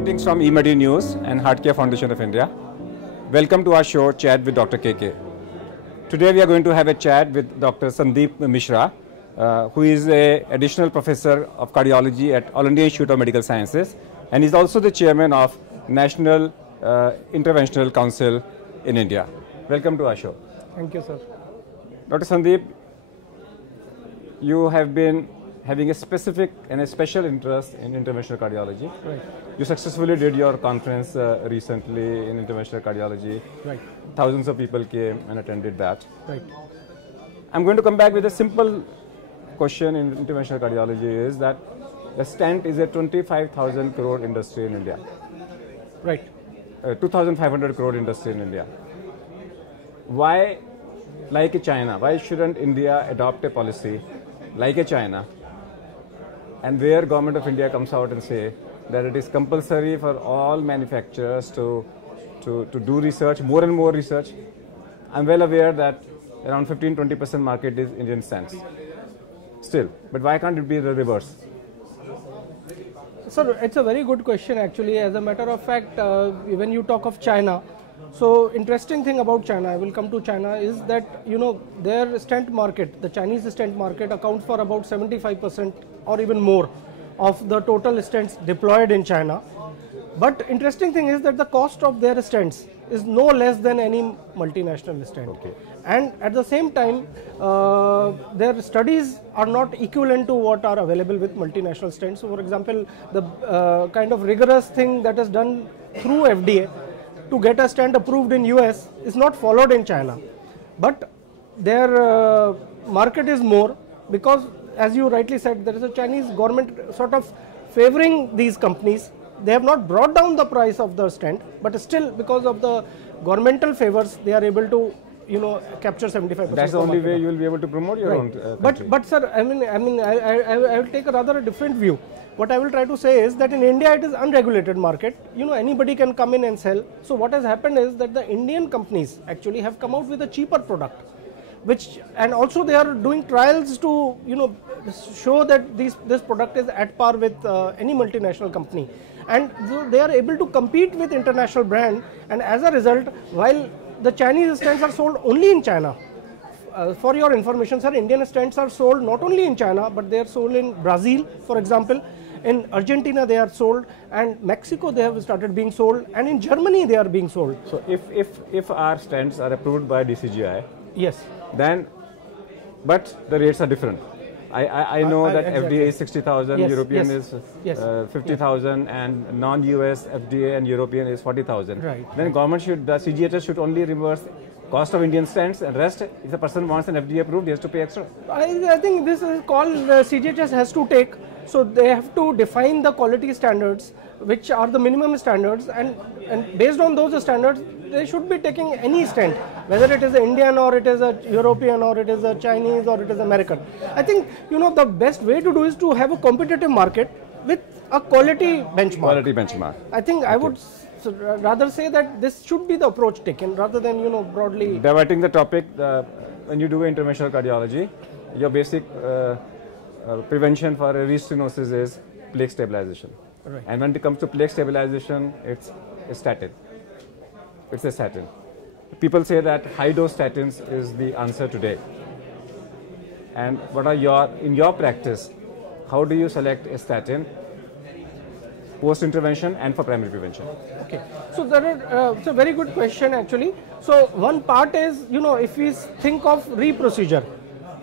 Greetings from eMedi News and Heartcare Foundation of India. Welcome to our show, Chat with Dr. KK. Today we are going to have a chat with Dr. Sundeep Mishra, who is an additional professor of cardiology at All India Institute of Medical Sciences, and is also the chairman of National Interventional Council in India. Welcome to our show. Thank you, sir. Dr. Sundeep, you have been having a specific and a special interest in interventional cardiology. Right. You successfully did your conference recently in interventional cardiology. Right. Thousands of people came and attended that. Right. I'm going to come back with a simple question in interventional cardiology is that the stent is a 25,000 crore industry in India. Right. 2,500 crore industry in India. Why, like China, why shouldn't India adopt a policy like China, and where government of India comes out and say that it is compulsory for all manufacturers to do research, more and more research. I'm well aware that around 15-20% market is Indian stents still, but why can't it be the reverse? Sir, it's a very good question actually. As a matter of fact, when you talk of China, so interesting thing about China, I will come to China, is that their stent market, the Chinese stent market accounts for about 75% or even more of the total stents deployed in China. But interesting thing is that the cost of their stents is no less than any multinational stent. Okay. And at the same time, their studies are not equivalent to what are available with multinational stents. So for example, the kind of rigorous thing that is done through FDA to get a stent approved in US is not followed in China. But their market is more because, as you rightly said, there is a Chinese government sort of favoring these companies. They have not brought down the price of the stent, but still because of the governmental favors, they are able to capture 75%. That's the only way you will be able to promote your own country. But sir, I will take a rather different view. What I will try to say is that in India it is unregulated market. Anybody can come in and sell. So what has happened is that the Indian companies actually have come out with a cheaper product, and also they are doing trials to show that this product is at par with any multinational company, and so they are able to compete with international brand. And as a result, while the Chinese stents are sold only in China, for your information, sir, Indian stents are sold not only in China, but they are sold in Brazil, for example. In Argentina they are sold, and Mexico they have started being sold, and in Germany they are being sold. So if our stents are approved by DCGI, yes, then but the rates are different. I know that exactly. FDA is 60,000, yes, European yes, is yes, 50,000, and non-US FDA and European is 40,000. Right. Then government should, the CGHS should only reimburse cost of Indian stents, and rest, if the person wants an FDA approved, he has to pay extra. I think this is called CGHS has to take. So they have to define the quality standards, which are the minimum standards, and based on those standards, they should be taking any stent, whether it is an Indian or it is a European or it is a Chinese or it is American. I think the best way to do is to have a competitive market with a quality benchmark. Quality benchmark. I think I would rather say that this should be the approach taken rather than broadly. Diverting the topic, when you do interventional cardiology, your basic prevention for a restenosis is plaque stabilization. Right. And when it comes to plaque stabilization, it's a statin. It's a statin. People say that high dose statins is the answer today. And what are in your practice, how do you select a statin post intervention and for primary prevention? Okay, so it's a very good question actually. So one part is if we think of reprocedure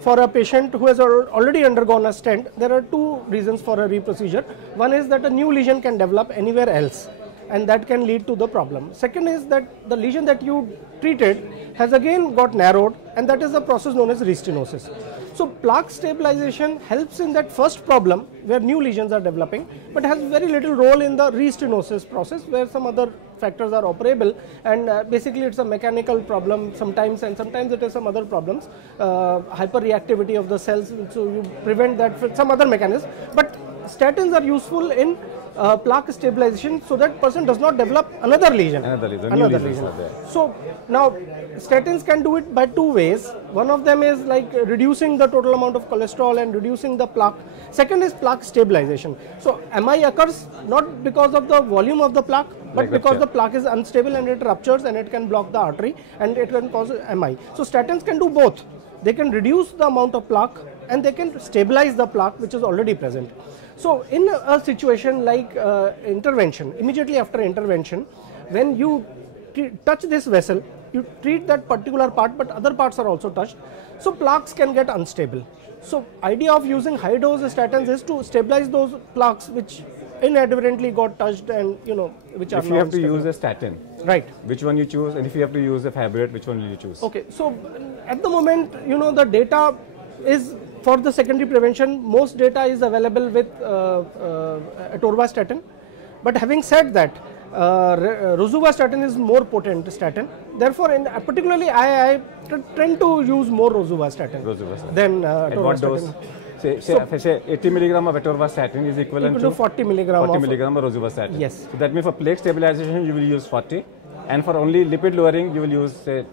for a patient who has already undergone a stent, there are two reasons for a reprocedure. One is that a new lesion can develop anywhere else, and that can lead to the problem. Second is that the lesion that you treated has again got narrowed, and that is the process known as restenosis. So plaque stabilization helps in that first problem where new lesions are developing, but has very little role in the restenosis process where some other factors are operable, and basically it's a mechanical problem sometimes, and sometimes it is some other problems, hyperreactivity of the cells, so you prevent that with some other mechanism. But statins are useful in plaque stabilization so that person does not develop another lesion. New lesions are there. So now statins can do it by two ways. One of them is like reducing the total amount of cholesterol and reducing the plaque. Second is plaque stabilization. So MI occurs not because of the volume of the plaque, but because the plaque is unstable and it ruptures and it can block the artery and it can cause MI. So statins can do both. They can reduce the amount of plaque and they can stabilize the plaque which is already present. So in a situation like intervention, immediately after intervention, when you touch this vessel, you treat that particular part, but other parts are also touched. So plaques can get unstable. So idea of using high dose statins is to stabilize those plaques which inadvertently got touched and which are. If you have to use a statin, right? Which one you choose, and if you have to use a fibrate, which one will you choose? Okay, so at the moment, the data is for the secondary prevention. Most data is available with atorvastatin, but having said that, rosuvastatin is more potent statin. Therefore, particularly I tend to use more rosuvastatin than atorvastatin. At what dose? Say 80 milligram of atorvastatin is equivalent to 40 milligram of rosuvastatin. Yes. So that means for plaque stabilization you will use 40, and for only lipid lowering you will use say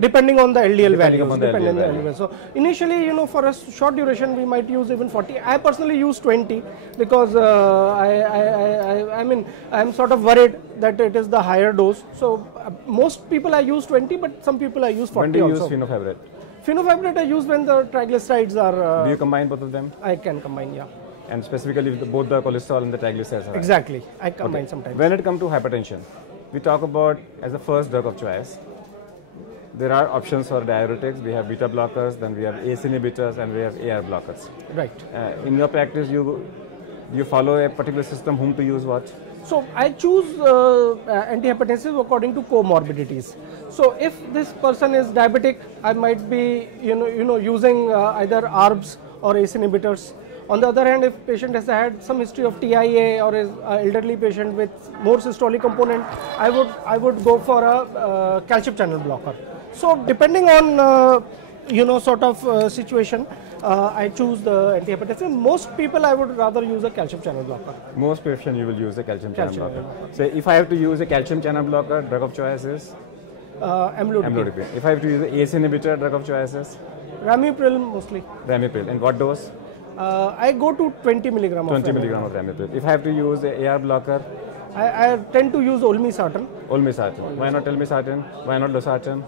depending on the LDL values. Value. So initially, for a short duration we might use even 40. I personally use 20 because I mean I'm sort of worried that it is the higher dose. So most people I use 20, but some people I use 40 When do you also. use fenofibrate? Fenofibrate I use when the triglycerides are. Do you combine both of them? I can combine, yeah. And specifically with both the cholesterol and the triglycerides. Exactly, I combine sometimes. When it comes to hypertension, we talk about as the first drug of choice. There are options for diuretics. We have beta blockers, then we have ACE inhibitors, and we have AR blockers. Right. In your practice, you follow a particular system. Whom to use what? So I choose antihypertensive according to comorbidities. So if this person is diabetic, I might be using either ARBs or ACE inhibitors. On the other hand, if patient has had some history of TIA or is an elderly patient with more systolic component, I would go for a calcium channel blocker. So depending on sort of situation, I choose the antihypertensive. Most people I would rather use a calcium channel blocker. Most patient you will use a calcium channel blocker. So if I have to use a calcium channel blocker, drug of choice is amlodipine. If I have to use an ACE inhibitor, drug of choice is ramipril mostly. Ramipril. And what dose? I go to 20 milligram. 20 milligram of ramipril. If I have to use a AR blocker, I tend to use olmesartan. Olmesartan. Why not telmisartan? Why not losartan?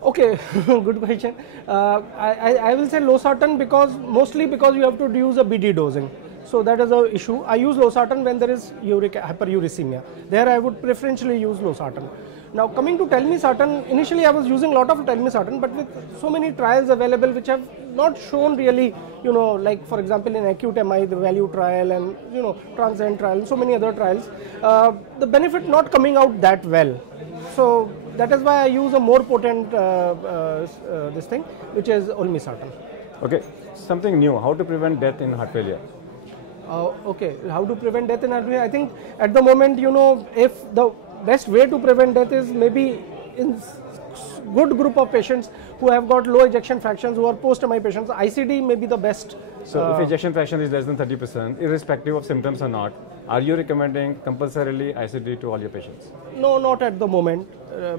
Okay, good question. I will say losartan mostly because you have to use a BD dosing. So that is an issue. I use losartan when there is hyperuricemia. There I would preferentially use losartan. Now coming to telmisartan, initially I was using a lot of telmisartan, but with so many trials available which have not shown really, like for example in acute MI, the value trial and transient trial and so many other trials, the benefit not coming out that well. So that is why I use a more potent this thing, which is olmesartan. Okay, something new. How to prevent death in heart failure? Okay, how to prevent death in heart failure? I think at the moment, if the best way to prevent death is maybe in good group of patients who have got low ejection fractions, who are post-MI patients, ICD may be the best. So if ejection fraction is less than 30%, irrespective of symptoms or not, are you recommending compulsorily ICD to all your patients? No, not at the moment,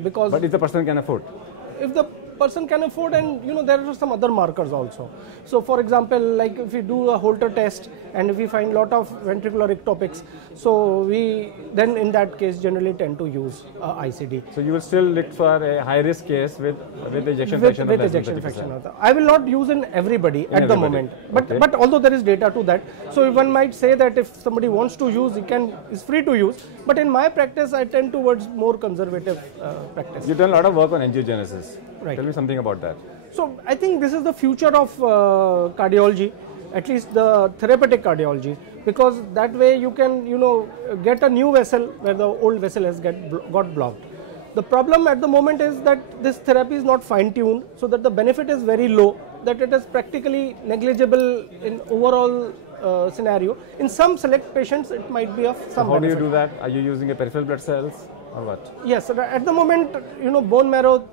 because... But if the person can afford? If the person can afford, and there are some other markers also. So for example, like if we do a Holter test and if we find lot of ventricular ectopics, so we then in that case generally tend to use ICD. So you will still look for a high risk case with ejection fraction with ejection fraction. I will not use in everybody at the moment, but although there is data to that, so one might say that if somebody wants to use, is free to use. But in my practice, I tend towards more conservative practice. You've done a lot of work on angiogenesis. Right. Tell me something about that. So I think this is the future of cardiology, at least the therapeutic cardiology, because that way you can get a new vessel where the old vessel has got blocked. The problem at the moment is that this therapy is not fine-tuned, so that the benefit is very low, that it is practically negligible in overall scenario. In some select patients, it might be of some benefit. How do you do that? Are you using a peripheral blood cells or what? Yes, at the moment, bone marrow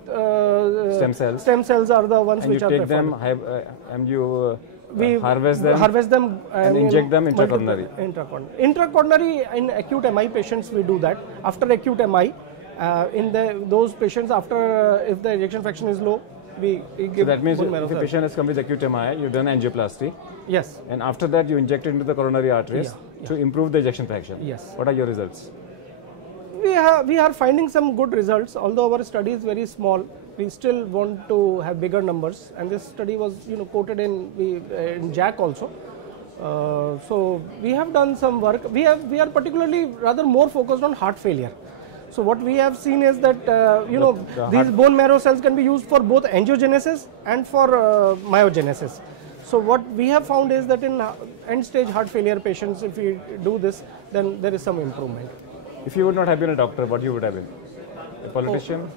stem cells are the ones and which are preferred. preferred. And you we harvest them and inject them intracoronary. Intracoronary in acute MI patients we do that. After acute MI, in those patients after if the ejection fraction is low, we give. So that means if the patient has come with acute MI, you've done angioplasty. Yes. And after that you inject it into the coronary arteries to improve the ejection fraction. Yes. What are your results? We are finding some good results. Although our study is very small, we still want to have bigger numbers. And this study was quoted in JAC also. So we have done some work. We are particularly rather more focused on heart failure. So what we have seen is that these bone marrow cells can be used for both angiogenesis and for myogenesis. So what we have found is that in end-stage heart failure patients, if we do this, then there is some improvement. If you would not have been a doctor, what you would have been? A politician?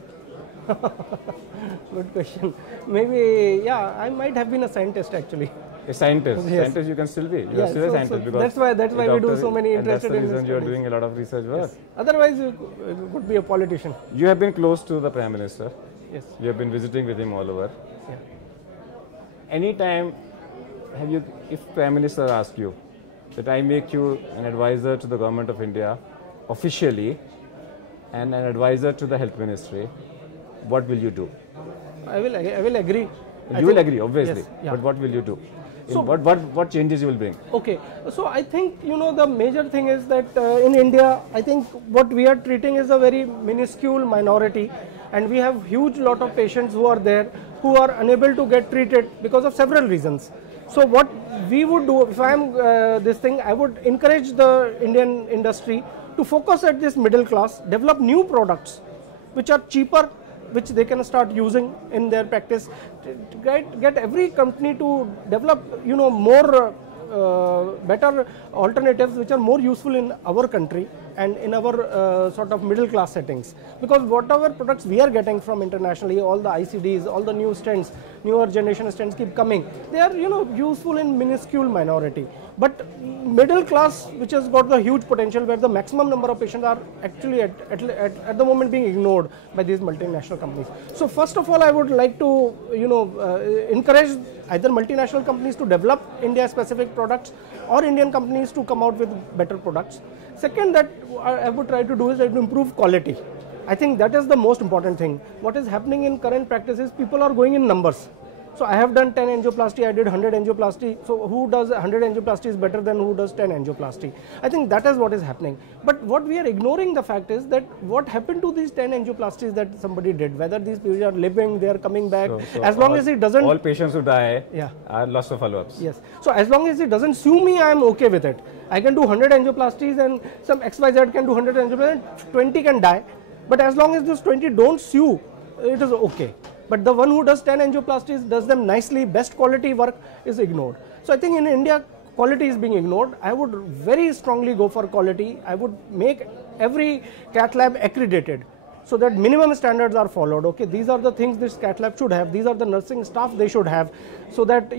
Good question. Maybe, yeah, I might have been a scientist actually. A scientist? Yes. Scientist you can still be. You are still a scientist because that's why we do so many interested in this. That's the reason you are doing a lot of research work. Yes. Otherwise, you could be a politician. You have been close to the Prime Minister. Yes. You have been visiting with him all over. Yeah. Anytime if Prime Minister asks you that I make you an advisor to the Government of India officially and an advisor to the Health Ministry, what will you do? I will agree. You will agree, obviously. Yes, yeah. But what will you do? So what changes you will bring? Okay, so I think the major thing is that in India, I think what we are treating is a very minuscule minority, and we have huge lot of patients who are there who are unable to get treated because of several reasons. So what we would do, if I am I would encourage the Indian industry to focus at this middle class, develop new products which are cheaper, which they can start using in their practice, get every company to develop more better alternatives which are more useful in our country and in our sort of middle class settings, because whatever products we are getting from internationally, all the ICDs, all the new stents, newer generation stents keep coming, they are useful in minuscule minority, but middle class, which has got the huge potential, where the maximum number of patients are actually at the moment being ignored by these multinational companies. So first of all, I would like to encourage either multinational companies to develop India specific products or Indian companies to come out with better products. Second, that I would try to do is to improve quality. I think that is the most important thing. What is happening in current practice is people are going in numbers. So I have done 10 angioplasty, I did 100 angioplasty. So who does 100 angioplasty is better than who does 10 angioplasty. I think that is what is happening. But what we are ignoring the fact is that what happened to these 10 angioplasties that somebody did, whether these people are living, they are coming back, so as long as it doesn't... All patients who die are lost of follow-ups. Yes. So as long as it doesn't sue me, I am okay with it. I can do 100 angioplasties and some XYZ can do 100 angioplasties, 20 can die. But as long as those 20 don't sue, it is okay. But the one who does 10 angioplasties, does them nicely, best quality work is ignored. So I think in India, quality is being ignored. I would very strongly go for quality. I would make every cath lab accredited so that minimum standards are followed. Okay, these are the things this cath lab should have. These are the nursing staff they should have, so that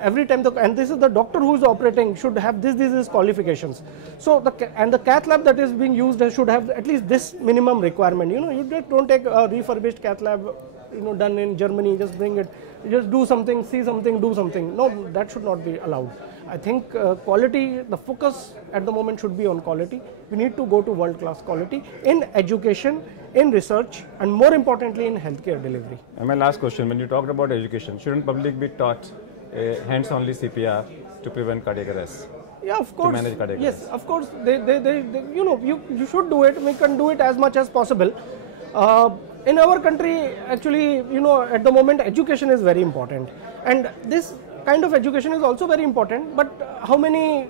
every time and this is the doctor who is operating should have these qualifications. So the cath lab that is being used should have at least this minimum requirement. You don't take a refurbished cath lab done in Germany, just bring it, just do something, see something, do something. No, that should not be allowed. I think quality, the focus at the moment should be on quality. We need to go to world-class quality in education, in research, and more importantly in healthcare delivery. And my last question, when you talked about education, shouldn't public be taught hands-only CPR to prevent cardiac arrest? Yeah, of course. To manage cardiac yes, arrest. Of course. You should do it. We can do it as much as possible. In our country, actually, at the moment, education is very important, and this kind of education is also very important. But how many,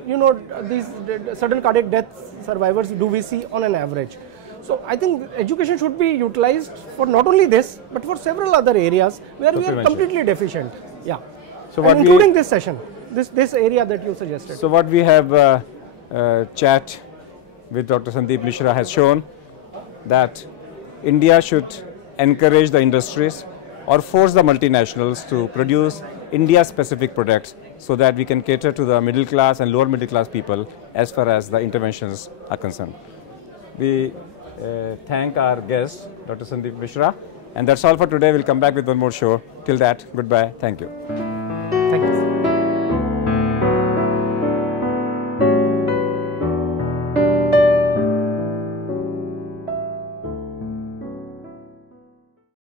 these sudden cardiac death survivors do we see on an average? So I think education should be utilized for not only this, but for several other areas where we are completely deficient. Yeah. So and including this session, this area that you suggested. So what we have chat with Dr. Sundeep Mishra has shown that India should encourage the industries or force the multinationals to produce India-specific products so that we can cater to the middle class and lower middle class people as far as the interventions are concerned. We thank our guest, Dr. Sundeep Mishra, and that's all for today. We'll come back with one more show. Till that, goodbye. Thank you.